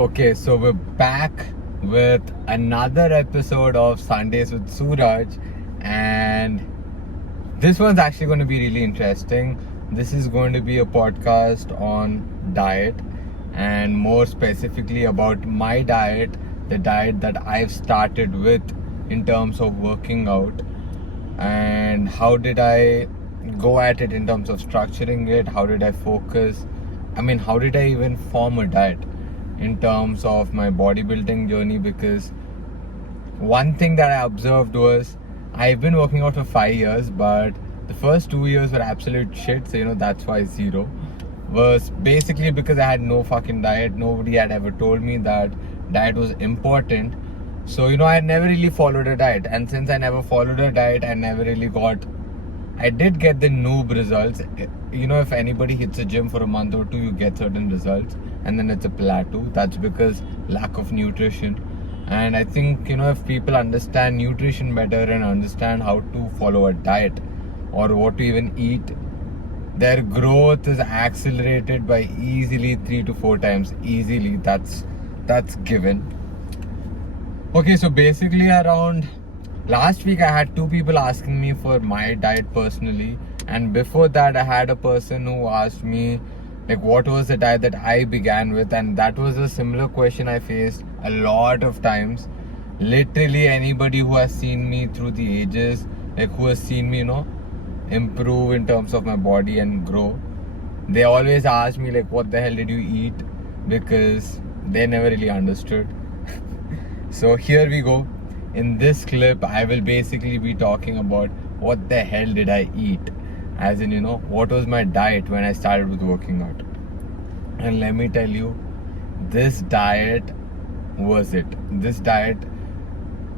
Okay, so we're back with another episode of Sundays with Suraj, and this one's actually going to be really interesting. This is going to be a podcast on diet, and more specifically about my diet, the diet that I've started with in terms of working out, and how did I go at it in terms of structuring it, how did I focus, how did I even form a diet in terms of my bodybuilding journey. Because one thing that I observed was I've been working out for 5 years, but the first 2 years were absolute shit, so that's why zero was basically because I had no fucking diet. Nobody had ever told me that diet was important, so I never really followed a diet. And since I never followed a diet, I did get the noob results. If anybody hits a gym for a month or two, you get certain results, and then it's a plateau. That's because lack of nutrition. And I think, if people understand nutrition better and understand how to follow a diet or what to even eat, their growth is accelerated by easily 3 to 4 times. Easily, that's given. Okay, so basically around last week, I had 2 people asking me for my diet personally, and before that, I had a person who asked me what was the diet that I began with, and that was a similar question I faced a lot of times. Literally, anybody who has seen me through the ages, who has seen me, improve in terms of my body and grow, they always ask me what the hell did you eat, because they never really understood. So here we go. In this clip, I will basically be talking about what the hell did I eat, as in, what was my diet when I started with working out. And let me tell you, this diet was it. This diet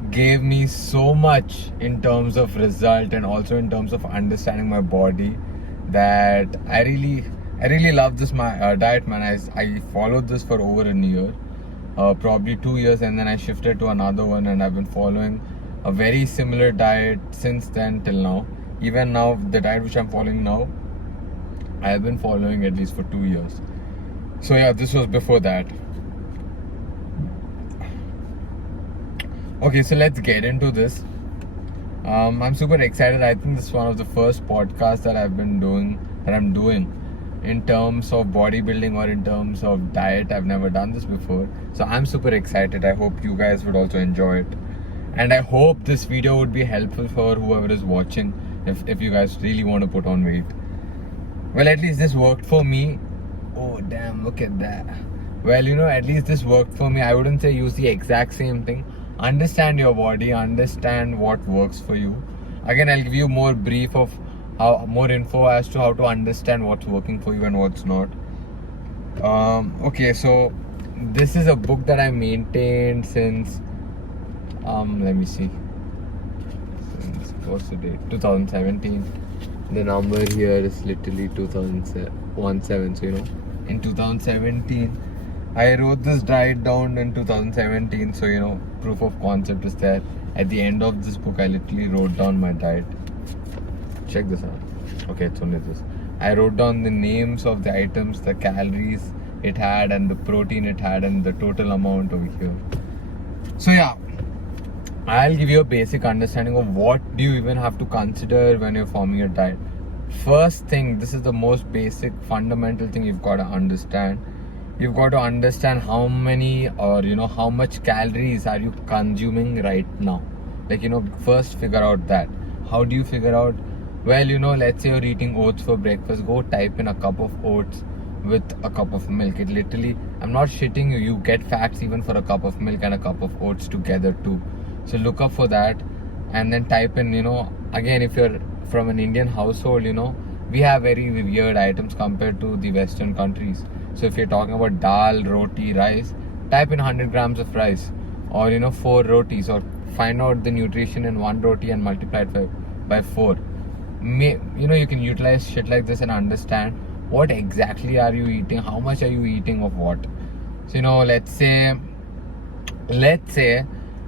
gave me so much in terms of result and also in terms of understanding my body, that I really love this diet, man. I followed this for over a year. Probably 2 years, and then I shifted to another one, and I've been following a very similar diet since then till now. Even now, the diet which I'm following now, I have been following at least for 2 years. So yeah, this was before that. Okay, so let's get into this. I'm super excited. I think this is one of the first podcasts that I'm doing in terms of bodybuilding or in terms of diet. I've never done this before, so I'm super excited. I hope you guys would also enjoy it, and I hope this video would be helpful for whoever is watching, if you guys really want to put on weight. Well, at least this worked for me. Oh damn, look at that. Well, at least this worked for me. I wouldn't say use the exact same thing. Understand your body, understand what works for you. Again, I'll give you more info as to how to understand what's working for you and what's not. Okay, so this is a book that I maintained since let me see, what's the date? 2017. The number here is literally 2017. So in 2017 I wrote this diet down in 2017, so proof of concept is there. At the end of this book, I literally wrote down my diet. Check this out. Okay, it's only this. I wrote down the names of the items, the calories it had, and the protein it had, and the total amount over here. So yeah, I'll give you a basic understanding of what do you even have to consider when you're forming your diet. First thing, this is the most basic fundamental thing you've got to understand. You've got to understand how many or how much calories are you consuming right now. First figure out that. How do you figure out? Well, let's say you're eating oats for breakfast. Go type in a cup of oats with a cup of milk. It literally, I'm not shitting you, you get fats even for a cup of milk and a cup of oats together too. So look up for that, and then type in, again, if you're from an Indian household, we have very weird items compared to the Western countries. So if you're talking about dal, roti, rice, type in 100 grams of rice, or 4 rotis, or find out the nutrition in 1 roti and multiply it by 4. You can utilize shit like this and understand what exactly are you eating, how much are you eating of what. So let's say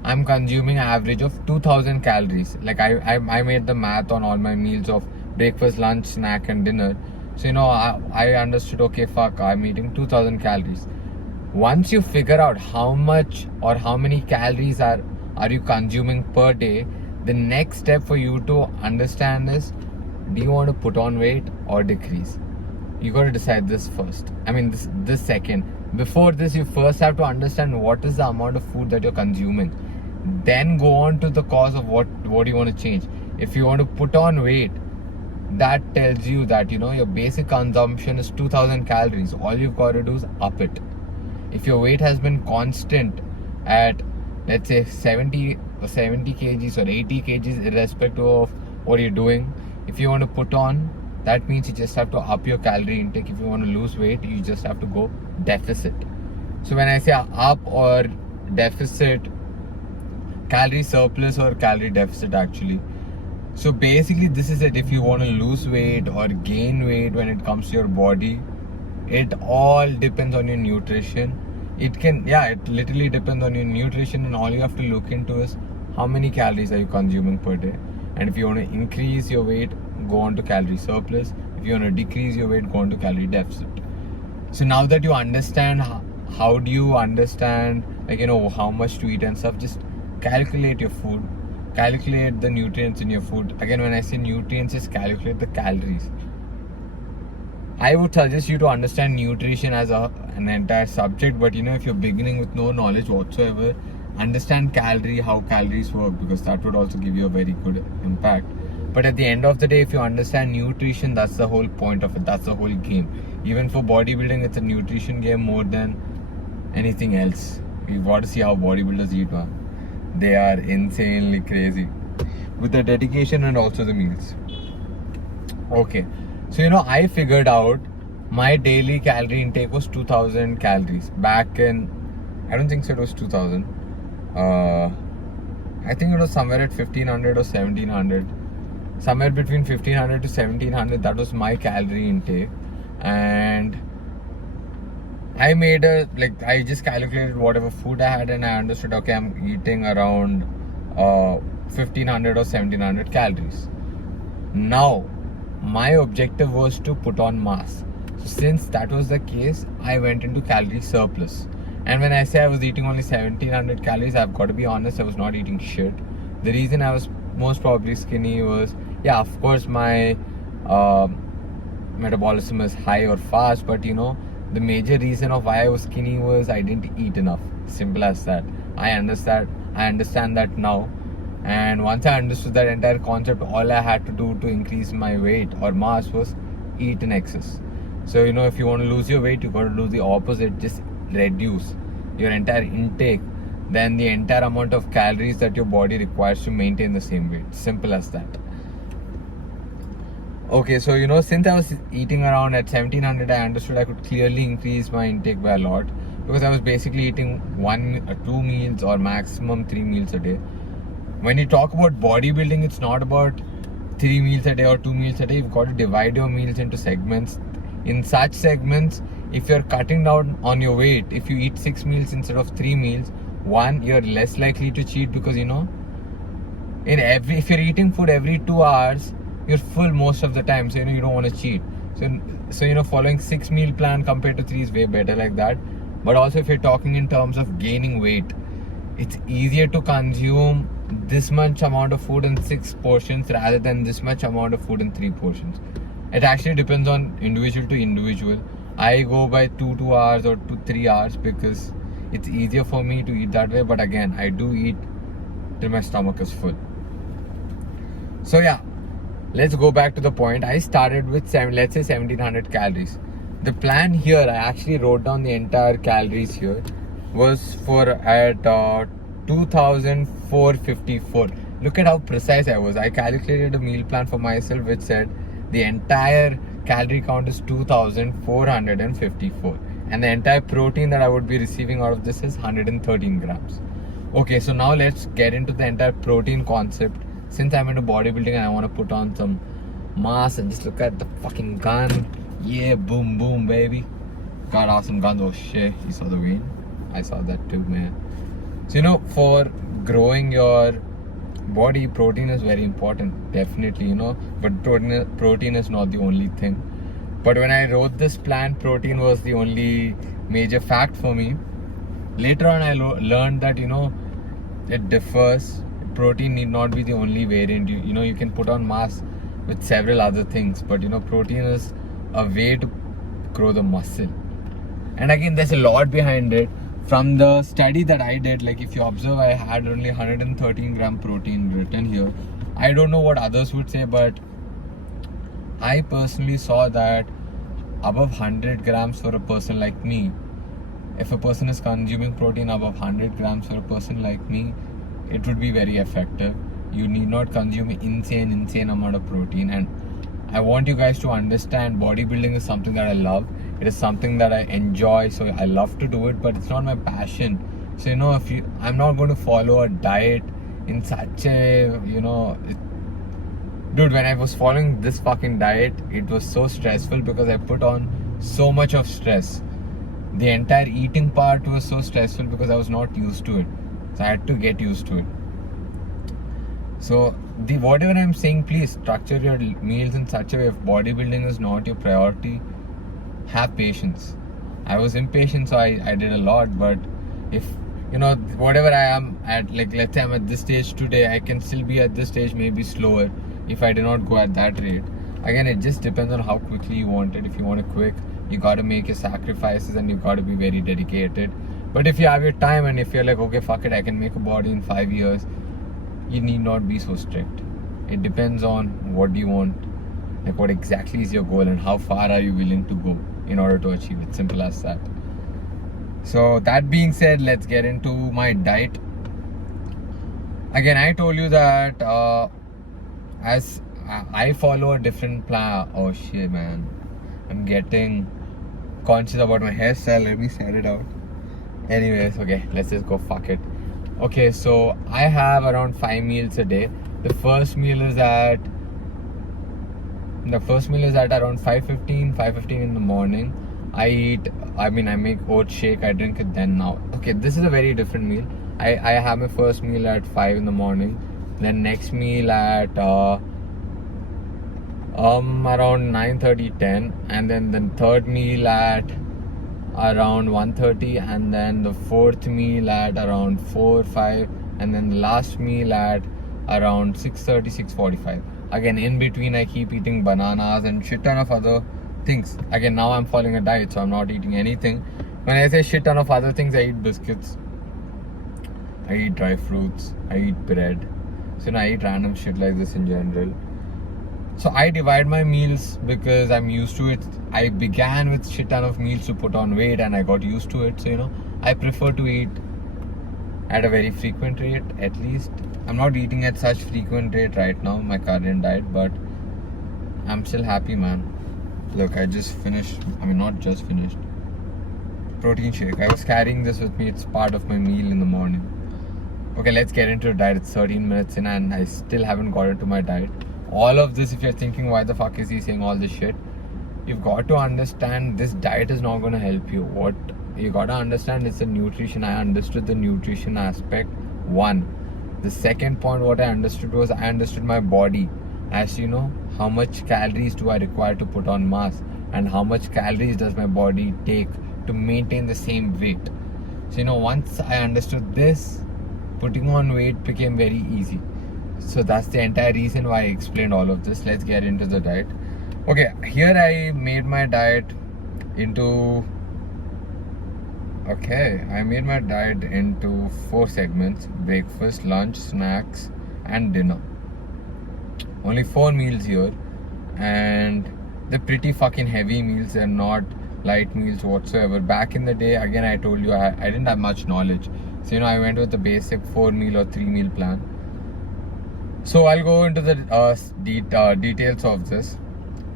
I'm consuming an average of 2000 calories. I made the math on all my meals of breakfast, lunch, snack and dinner. So I understood, okay, fuck, I'm eating 2000 calories. Once you figure out how much or how many calories are you consuming per day, the next step for you to understand is, do you want to put on weight or decrease? You got to decide this first. I mean, this second. Before this, you first have to understand what is the amount of food that you're consuming. Then go on to the cause of what you want to change. If you want to put on weight, that tells you that, you know, your basic consumption is 2000 calories. All you've got to do is up it. If your weight has been constant at, let's say, 70 kgs or 80 kgs, irrespective of what you're doing, if you want to put on, that means you just have to up your calorie intake. If you want to lose weight, you just have to go deficit. So when I say up or deficit, calorie surplus or calorie deficit actually. So basically this is it. If you want to lose weight or gain weight when it comes to your body, it all depends on your nutrition. It literally depends on your nutrition, and all you have to look into is how many calories are you consuming per day. And if you want to increase your weight, go on to calorie surplus. If you want to decrease your weight, go on to calorie deficit. So now that you understand, how do you understand, like, you know, how much to eat and stuff, just calculate your food, calculate the nutrients in your food. Again, when I say nutrients, just calculate the calories. I would suggest you to understand nutrition as an entire subject, but you know, if you're beginning with no knowledge whatsoever, understand how calories work, because that would also give you a very good impact. But at the end of the day, if you understand nutrition, that's the whole point of it. That's the whole game. Even for bodybuilding, it's a nutrition game more than anything else. You've got to see how bodybuilders eat, man. They are insanely crazy with the dedication and also the meals. Okay, so you know, I figured out my daily calorie intake was 2000 calories back in, I don't think so it was 2000. I think it was somewhere at 1500 or 1700. Somewhere between 1500 to 1700, that was my calorie intake. And I I just calculated whatever food I had, and I understood, okay, I'm eating around 1500 or 1700 calories. Now, my objective was to put on mass. So since that was the case, I went into calorie surplus. And when I say I was eating only 1700 calories, I've got to be honest, I was not eating shit. The reason I was most probably skinny was, yeah, of course, my metabolism is high or fast, but you know, the major reason of why I was skinny was I didn't eat enough. Simple as that. I understand that now. And once I understood that entire concept, all I had to do to increase my weight or mass was eat in excess. So you know, if you want to lose your weight, you got to do the opposite. Just reduce your entire intake, then the entire amount of calories that your body requires to maintain the same weight. Simple as that. Okay, so you know, since I was eating around at 1700, I understood I could clearly increase my intake by a lot, because I was basically eating 1 or 2 meals or maximum 3 meals a day. When you talk about bodybuilding, it's not about 3 meals a day or 2 meals a day. You've got to divide your meals into segments. In such segments, if you're cutting down on your weight, if you eat 6 meals instead of 3 meals, one, you're less likely to cheat, because you know, if you're eating food every 2 hours, you're full most of the time, so you know, you don't want to cheat. So you know, following 6 meal plan compared to 3 is way better like that. But also, if you're talking in terms of gaining weight, it's easier to consume this much amount of food in 6 portions rather than this much amount of food in 3 portions. It actually depends on individual to individual. I go by 2 hours or 3 hours because it's easier for me to eat that way. But again, I do eat till my stomach is full. So yeah, let's go back to the point. I started with let's say 1700 calories. The plan here, I actually wrote down the entire calories here, was for at 2454. Look at how precise I was. I calculated a meal plan for myself which said the entire calorie count is 2454, and the entire protein that I would be receiving out of this is 113 grams. Okay, so now let's get into the entire protein concept. Since I'm into bodybuilding and I want to put on some mass, and just look at the fucking gun. Yeah, boom boom baby. Got awesome guns. Oh shit, you saw the vein? I saw that too, man. So you know, for growing your body, protein is very important, definitely, you know, but protein is not the only thing. But when I wrote this plan, protein was the only major fact for me. Later on, I learned that, it differs. Protein need not be the only variant. You can put on mass with several other things, but protein is a way to grow the muscle. And again, there's a lot behind it. From the study that I did, like if you observe, I had only 113 gram protein written here. I don't know what others would say, but I personally saw that above 100 grams for a person like me, if a person is consuming protein above 100 grams for a person like me, it would be very effective. You need not consume insane amount of protein. And I want you guys to understand, bodybuilding is something that I love. It is something that I enjoy, so I love to do it, but it's not my passion. So I'm not going to follow a diet in such a dude, when I was following this fucking diet, it was so stressful because I put on so much of stress. The entire eating part was so stressful because I was not used to it. So I had to get used to it. So whatever I'm saying, please structure your meals in such a way. If bodybuilding is not your priority, have patience. I was impatient, so I did a lot. But if whatever I am at, like let's say I'm at this stage today, I can still be at this stage maybe slower if I do not go at that rate. Again, it just depends on how quickly you want it. If you want it quick, you got to make your sacrifices and you got to be very dedicated. But if you have your time and if you're like, okay, fuck it, I can make a body in 5 years, you need not be so strict. It depends on what do you want, like what exactly is your goal and how far are you willing to go in order to achieve it. Simple as that. So that being said, let's get into my diet. Again, I told you that as I follow a different plan. Oh shit, man, I'm getting conscious about my hairstyle. Let me set it out. Anyways, okay, let's just go, fuck it. Okay, so I have around 5 meals a day. The first meal is at around 5:15 in the morning. I make oat shake, I drink it then now. Okay, this is a very different meal. I have my first meal at 5 in the morning. Then next meal at around 9:30, 10. And then the third meal at around 1:30. And then the fourth meal at around 4, 5. And then the last meal at around 6:30, 6:45. Again, in between I keep eating bananas and shit ton of other things. Again, now I'm following a diet, so I'm not eating anything. When I say shit ton of other things, I eat biscuits, I eat dry fruits, I eat bread. So I eat random shit like this in general. So I divide my meals because I'm used to it. I began with shit ton of meals to put on weight and I got used to it. So I prefer to eat at a very frequent rate. At least I'm not eating at such frequent rate right now, my current diet, but I'm still happy, man. Look, I just finished, not just finished, protein shake. I was carrying this with me. It's part of my meal in the morning. Okay, let's get into the diet. It's 13 minutes in and I still haven't got into my diet. All of this, if you're thinking, why the fuck is he saying all this shit? You've got to understand this diet is not going to help you. What you got to understand is the nutrition. I understood the nutrition aspect, one. The second point, what I understood was I understood my body. As you know, how much calories do I require to put on mass and how much calories does my body take to maintain the same weight. So once I understood this, putting on weight became very easy. So that's the entire reason why I explained all of this. Let's get into the diet. Okay, here I made my diet into 4 segments: breakfast, lunch, snacks and dinner. Only 4 meals here, and they're pretty fucking heavy meals. They're not light meals whatsoever. Back in the day, again, I told you I didn't have much knowledge. So I went with the basic 4 meal or 3 meal plan. So I'll go into the details of this.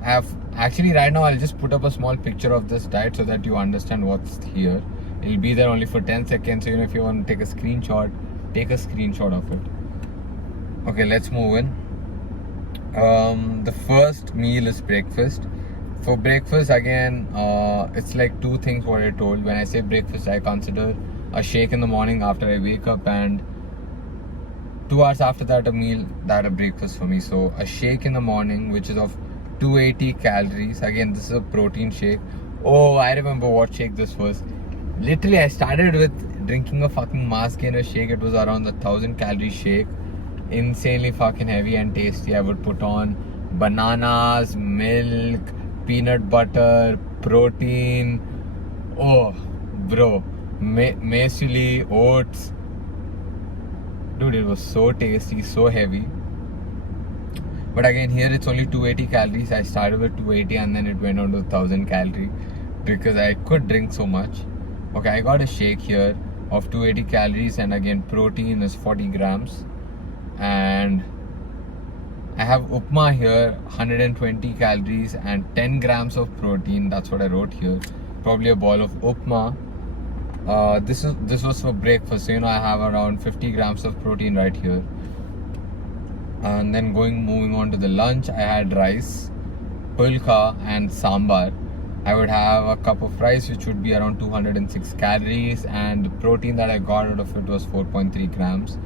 Right now I'll just put up a small picture of this diet so that you understand what's here. It'll be there only for 10 seconds. So if you want to take a screenshot, take a screenshot of it. Okay, let's move in. The first meal is breakfast. For breakfast, again, it's like 2 things what I told. When I say breakfast, I consider a shake in the morning after I wake up, and 2 hours after that a meal, that a breakfast for me. So a shake in the morning, which is of 280 calories. Again, this is a protein shake. Oh, I remember what shake this was. Literally, I started with drinking a fucking mass gainer shake. It was around the 1000 calorie shake. Insanely fucking heavy and tasty. I would put on bananas, milk, peanut butter, protein. Oh, bro. Muesli, oats. Dude, it was so tasty, so heavy. But again, here it's only 280 calories. I started with 280 and then it went on to 1000 calorie because I could drink so much. Okay, I got a shake here of 280 calories, and again, protein is 40 grams. And I have upma here, 120 calories and 10 grams of protein. That's what I wrote here. Probably a ball of upma. This was for breakfast. So, I have around 50 grams of protein right here. And then moving on to the lunch, I had rice, pulka and sambar. I would have a cup of rice, which would be around 206 calories, and the protein that I got out of it was 4.3 grams.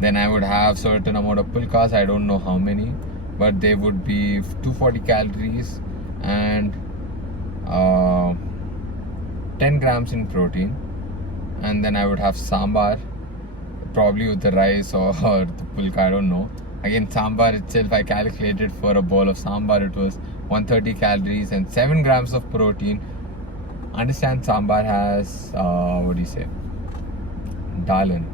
Then I would have certain amount of pulkas, I don't know how many, but they would be 240 calories and 10 grams in protein. And then I would have sambar, probably with the rice or the pulka, I don't know. Again, sambar itself, I calculated for a bowl of sambar, it was 130 calories and 7 grams of protein. Understand sambar has, Dalan.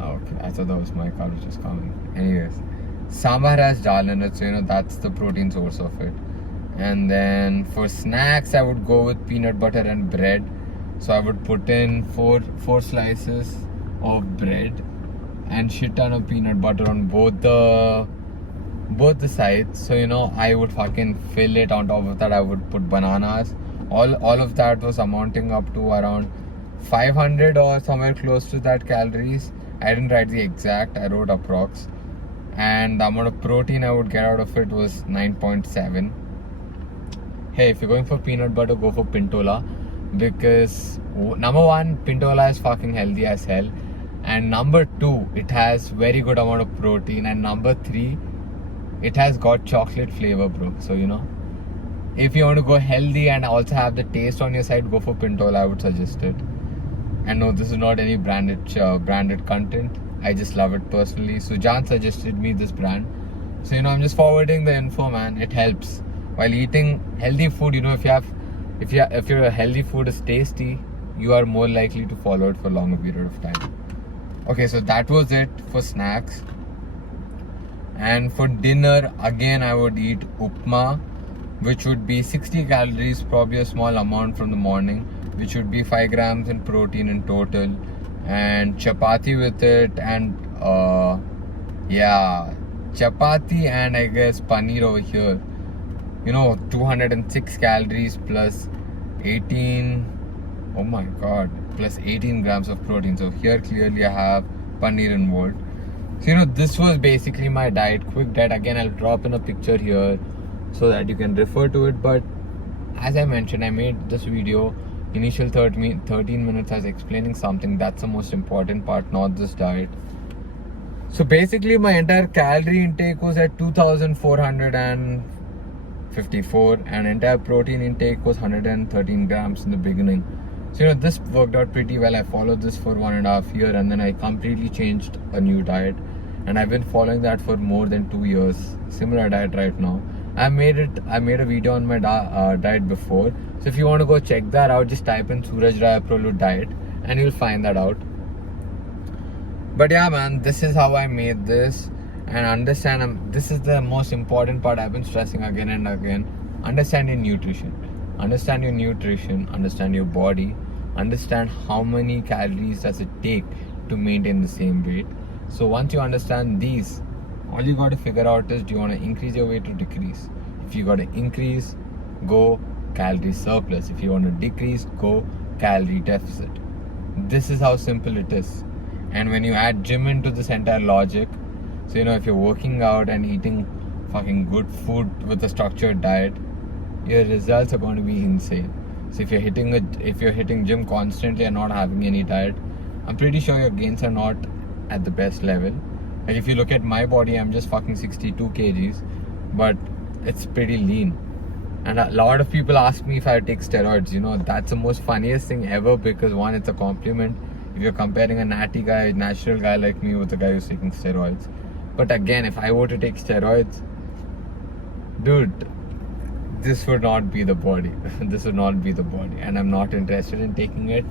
Okay, I thought that was my car which was coming. Anyways, sambar has dal in it, so that's the protein source of it. And then for snacks, I would go with peanut butter and bread. So I would put in four slices of bread and shit ton of peanut butter on both the sides. So I would fucking fill it. On top of that, I would put bananas. All of that was amounting up to around 500 or somewhere close to that calories. I didn't write the exact, I wrote approx. And the amount of protein I would get out of it was 9.7. Hey, if you're going for peanut butter, go for Pintola. Because number one, Pintola is fucking healthy as hell. And number two, it has very good amount of protein. And number three, it has got chocolate flavor, bro. So if you want to go healthy and also have the taste on your side, go for Pintola, I would suggest it. And no, this is not any branded content. I just love it personally. Sujan suggested me this brand. So I'm just forwarding the info, man. It helps. While eating healthy food, if your healthy food is tasty, you are more likely to follow it for a longer period of time. Okay, so that was it for snacks. And for dinner, again, I would eat upma, which would be 60 calories, probably a small amount from the morning, which would be 5 grams in protein in total, and chapati with it, and chapati and I guess paneer over here. 206 calories plus 18 grams of protein. So here clearly I have paneer involved. So this was basically my diet, quick diet. Again, I'll drop in a picture here so that you can refer to it. But as I mentioned, I made this video, initial 13 minutes as explaining something. That's the most important part, not this diet. So basically my entire calorie intake was at 2454 and entire protein intake was 113 grams in the beginning. So this worked out pretty well. I followed this for 1.5 years and then I completely changed a new diet, and I've been following that for more than 2 years. Similar diet right now. I made a video on my diet before, so if you want to go check that out, just type in Suraj Rayapolu diet and you'll find that out. But yeah, man, this is how I made this. And understand, this is the most important part I've been stressing again and again. Understand your nutrition, understand your body, understand how many calories does it take to maintain the same weight. So once you understand these, all you got to figure out is, do you want to increase your weight or decrease? If you got to increase, go calorie surplus. If you want to decrease, go calorie deficit. This is how simple it is. And when you add gym into this entire logic, so if you're working out and eating fucking good food with a structured diet, your results are going to be insane. So if you're hitting gym constantly and not having any diet, I'm pretty sure your gains are not at the best level. Like if you look at my body, I'm just fucking 62 kgs, but it's pretty lean. And a lot of people ask me if I take steroids. You know, that's the most funniest thing ever, because one, it's a compliment if you're comparing a natty guy, natural guy like me with a guy who's taking steroids. But again, if I were to take steroids, dude, this would not be the body. This would not be the body, and I'm not interested in taking it,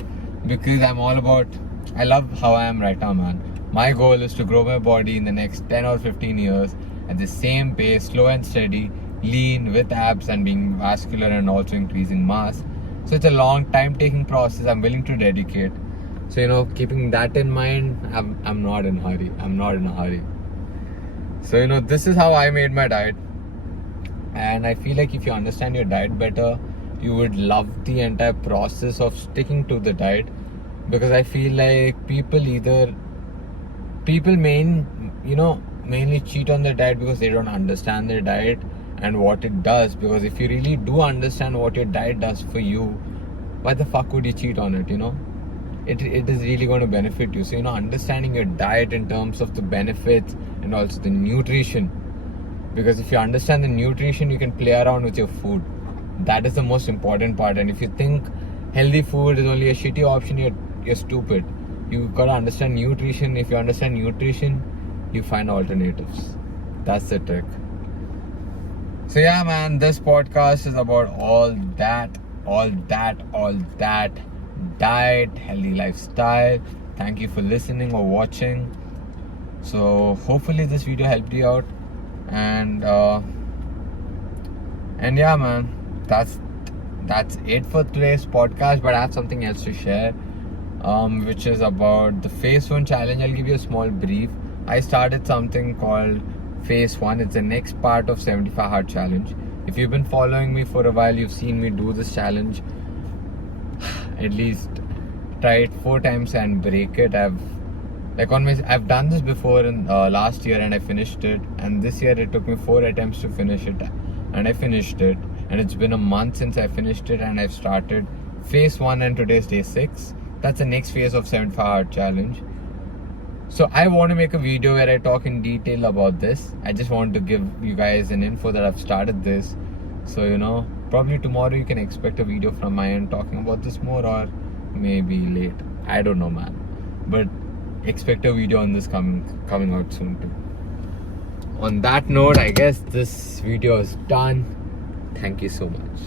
because I'm all about, I love how I am right now, man. My goal is to grow my body in the next 10 or 15 years at the same pace, slow and steady, lean with abs and being vascular and also increasing mass. So it's a long time taking process I'm willing to dedicate. So, you know, keeping that in mind, I'm not in a hurry. I'm not in a hurry. So, you know, this is how I made my diet. And I feel like if you understand your diet better, you would love the entire process of sticking to the diet. Because I feel like people mainly cheat on their diet because they don't understand their diet and what it does. Because if you really do understand what your diet does for you, why the fuck would you cheat on it, you know? It is really going to benefit you. So, you know, understanding your diet in terms of the benefits and also the nutrition. Because if you understand the nutrition, you can play around with your food. That is the most important part. And if you think healthy food is only a shitty option, you're stupid. You gotta understand nutrition. If you understand nutrition, you find alternatives. That's the trick. So yeah, man, this podcast is about all that diet, healthy lifestyle. Thank you for listening or watching. So hopefully this video helped you out. And yeah, man, that's it for today's podcast. But I have something else to share, which is about the phase 1 challenge. I'll give you a small brief. I started something called phase 1. It's the next part of 75 hard challenge. If you've been following me for a while, you've seen me do this challenge at least try it 4 times and break it. I've done this before in last year and I finished it, and this year it took me 4 attempts to finish it and I finished it. And it's been a month since I finished it, and I've started phase 1 and today's day 6. That's the next phase of 75 hard challenge. So I want to make a video where I talk in detail about this. I just want to give you guys an info that I've started this. So, you know, probably tomorrow you can expect a video from my end talking about this more, or maybe late. I don't know, man. But expect a video on this coming out soon too. On that note, I guess this video is done. Thank you so much.